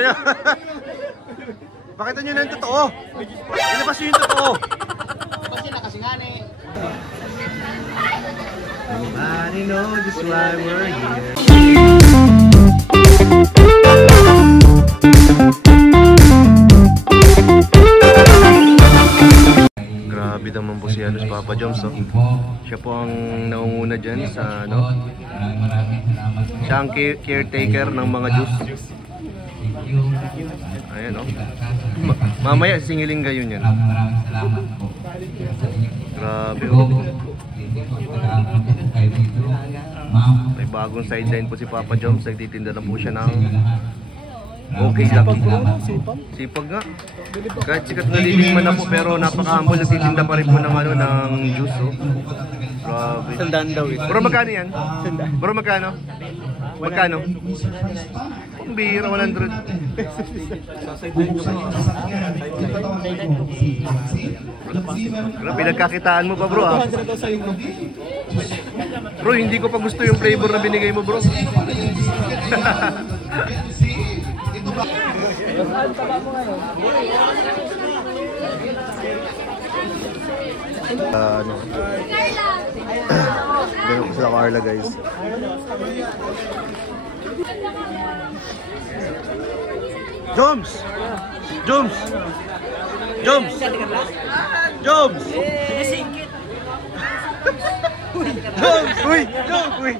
Kaya, pakita nyo na yung totoo. Ilabas nyo yung totoo. Kasi nakasingani. Nobody knows just why we're here. Grabe naman po si Papa Joms. Oh. Siya po ang naunguna dyan sa ano. Siya ang caretaker ng mga juice. Ayan o. Mamaya singilin kayo niyan. Grabe o. May bagong sideline po si Papa Joms. Nagtitinda na po siya ng okay lucky. Sipag nga. Kahit sikat na liling man ako pero napaka-humble. Nagtitinda pa rin po ng, ano, ng juice o. Grabe. Sandaan daw ito. Bro, magkano yan? Bro, magkano? Magkano? Bira, 100 pesos. Bro, pinagkakitaan mo pa bro ah. Bro, hindi ko pa gusto yung flavor na binigay mo bro. Ano? Ganun ko sila Carla guys. Joms! Joms! Joms! Joms! Joms! Uy! Joms! Uy!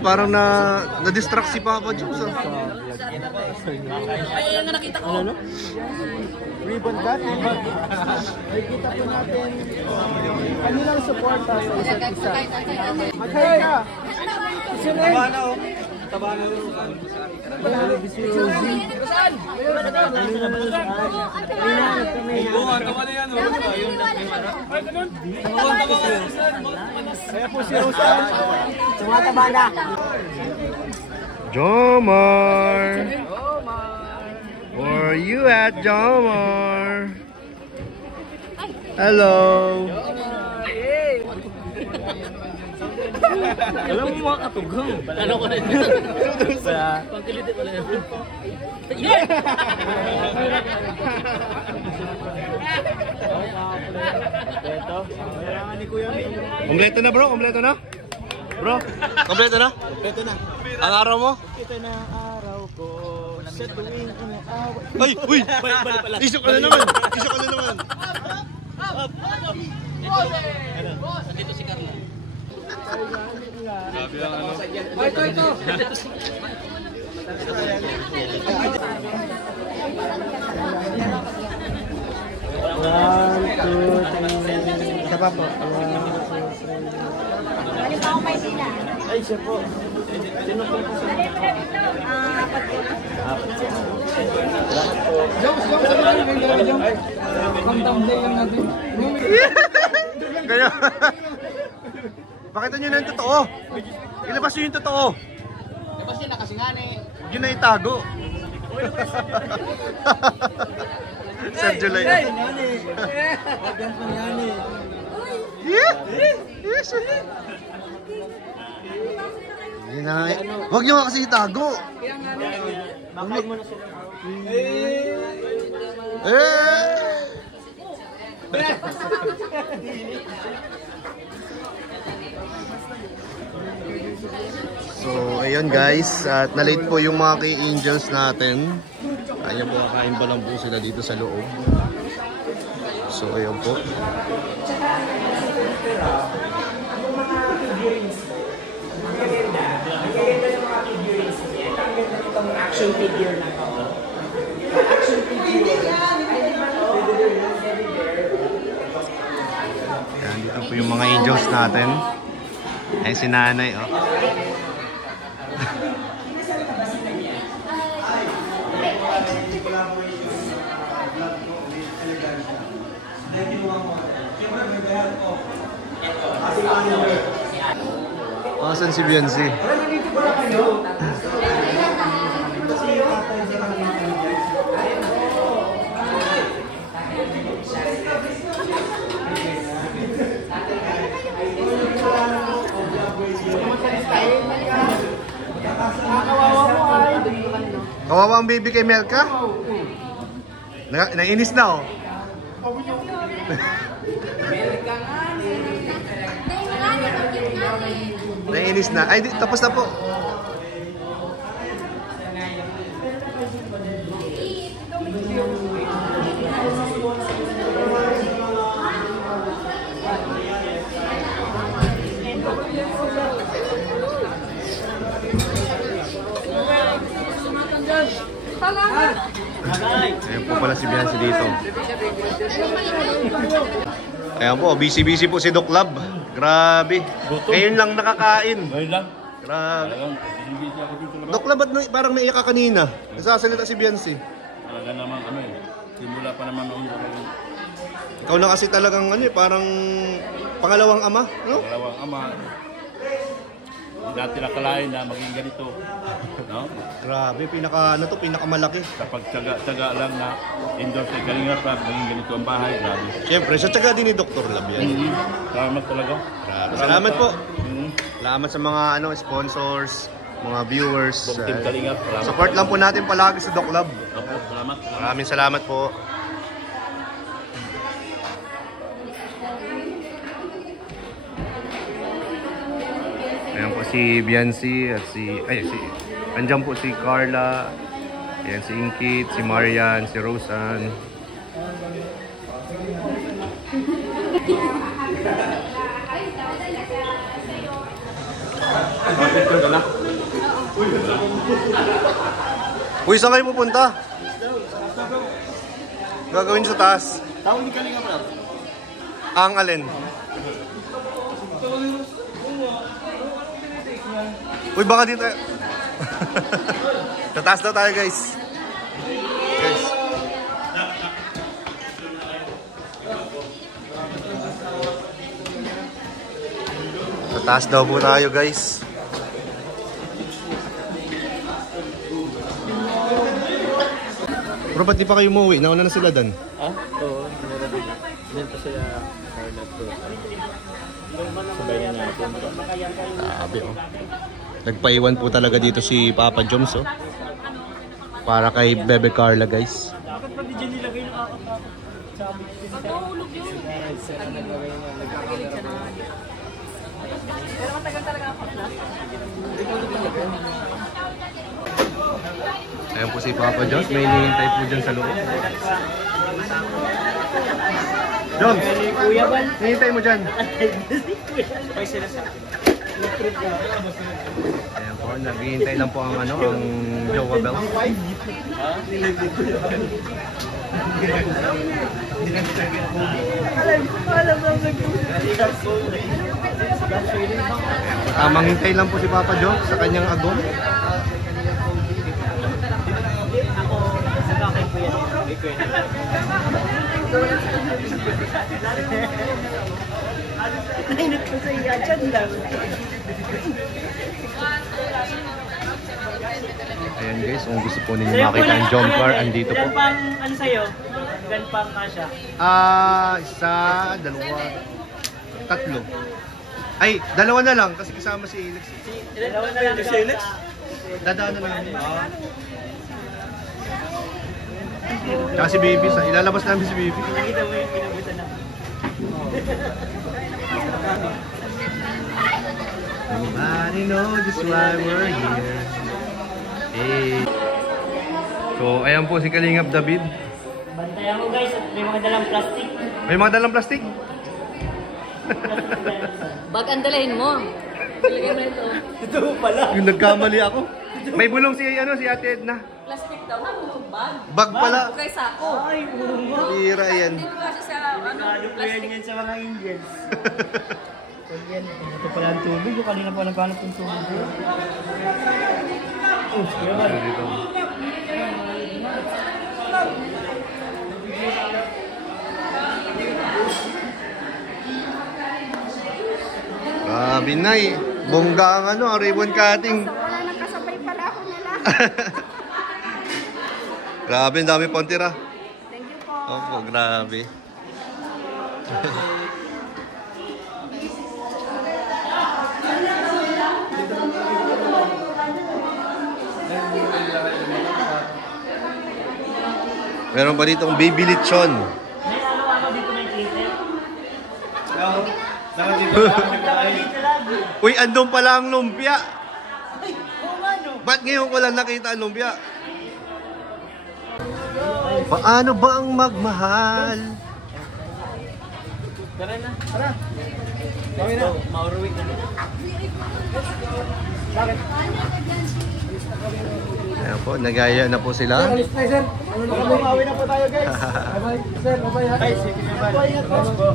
Parang na-distract si Papa Joms. Ay, yung nakita ko. Ano? Ribbon cut. Nakikita po natin kanilang suporta sa isa't isa. Mag-hi ka! Taba na o. Taba na o. Saan? Taba na yan o. Ay, ganun? Kaya po si Rosan. Tumataba na. Jomar! Where are you at, Jomar? Hello! Alam mo mga katugang. Ano ko na yun? Pagkilitin ko na yun. Kompleto na bro? Kompleto na? Bro, kompleto na? Ito na. Ang araw mo? Ito na ang araw ko. Sa tuwing umaawat. Ay! Uy! Balik pala. Isok ka na naman! Isok ka na naman! Dito si Carla. Grabe ang ano. Ito. One, two, three. Isa pa po. Ano pa ako may sila? Ay, siya po. Sino po po siya? Apat po. Jones, Jones. Countdown day lang natin. Kaya, pakita nyo na yung totoo. Ilabas nyo yung totoo. Kasi nakasingani. Huwag nyo na itago. Sergio Lai. Yes. Huwag nyo nga kasi itago. Bakit mo na siya? So, ayun guys, at na-late po yung mga kay Angels natin. Ayan po, kakain pa lang po sila dito sa loob. So, ayun po. Action figure na to. Action figure. Ayan, dito po yung mga Angels natin. Ayan si nanay, oh. Asan si Beyonce? Kawawa mo ay. Kawawa ang baby kay Melka. Nainis na oh. Nainis na. Ay, tapos na po. Ayan po pala si Biancy dito. Ayan po, busy-busy po si Doc Lab. Grabe. Ngayon lang nakakain. Ngayon lang. Grabe. Hindi ako dito. Doc Lab, ba't parang naiyak ka kanina? Nasasalita si Biancy. Talaga naman simula pa naman noon. Ikaw na kasi talagang parang pangalawang ama, no? Dalawang ama. Hindi natin nakalain na maging ganito. No? Grabe, pinakamalaki. Kapag tsaga lang na indoor sa Kalinga Prab, maging ganito ang bahay. Grabe. Siyempre, sa tsaga din ni Dr. Lab yan. Salamat talaga. Grabe. Salamat po. Salamat sa mga sponsors, mga viewers. Buong Team Kalinga. Support lang po natin palagi si Doc Lab. Salamat. Maraming salamat po. Ayan po si Biancy at andyan po si Carla. Ayan si Inkit, si Marian, si Rosan. Uy, saan kayo pupunta? Gagawin sa taas. Tawag ni Kalinga Prab. Ang alin? Uy, baka dito. Sa taas na tayo, guys. Guys. Sa taas daw po tayo, guys. Bro, ba't di pa kayo umuwi? Nauna na sila dan. Ah? Oo. Diyan pa sila. Sabay na natin. Sabi, oh. Nagpaiwan po talaga dito si Papa Joms, oh. Para kay Bebe Carla, guys. Dapat pa di dyan nilagay ng akap-akap. Sabi ko din tayo. Pero matagal talaga ako na. Ayan po si Papa Joms. May hinihintay po dyan sa loob. Joms! Kuya Ban. Hinihintay mo dyan. Sabay sila sa Ayan po, naghihintay lang po ang ang Jowa Bell. Tamang hintay lang po si Papa Joms sa kanyang agom. Nainit ko sa iya dyan lang. Ayan guys, kung gusto po ninyo makita ang jump car, andito po. Ilan pang ano sa'yo? Ilan pang kasha? Isa, dalawa, tatlo. Ay, dalawa na lang kasi kasama si Alex. Dalawa na lang si Alex? Dadaan na lang. Tsaka si Baby, ilalabas namin si Baby. Nakita mo yung pinabutan na. Nobody knows just why we're here. Hey. So, ayan po si Kalingap David. Bantayan mo guys at may mga dalang plastic. May mga dalang plastic? Bag ang dalahin mo. Ilagay mo ito. Ito pala. Yung nagkamali ako. May bulong si Ate Edna. Plastic daw. Bag. Bag pala. Okay, sako. Ay, puro nga. Tira yan. Hindi ko kasi sa Nalo po yan sa mga Indians. Yan, ito pala ang tubig. Yung kanina pa naghanap ng tubig. Oh, yaman. Grabe na eh. Bongga ang ribbon cutting. wala nang kasabay pala ako nila. Grabe, ang dami pang tira. Thank you po. Opo, grabe. Meron pa ditong baby lechon. May ano dito may cater. Saka dito Dito lagi. Uy, andun pala ang lumpia. Ay, oo nga no. Ba't ngayon ko lang nakita ang lumpia? Paano ba ang magmahal? Tara na. Tara. Gawin na. Mauruwi ka na. Bakit? Ayan po, nagaya na po sila. Sir, umawi na po tayo guys. Bye-bye. Sir, bye-bye. Ay, sige naman. Let's go.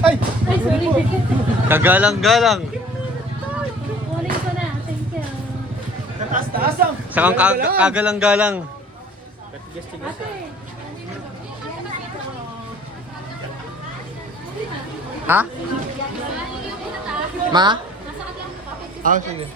Ay, sorry. Kagalang-galang. Kunin ko na. Thank you. Taas-taasang. Sakang kagalang-galang. Ate. Ha? Ma? Ah, sige.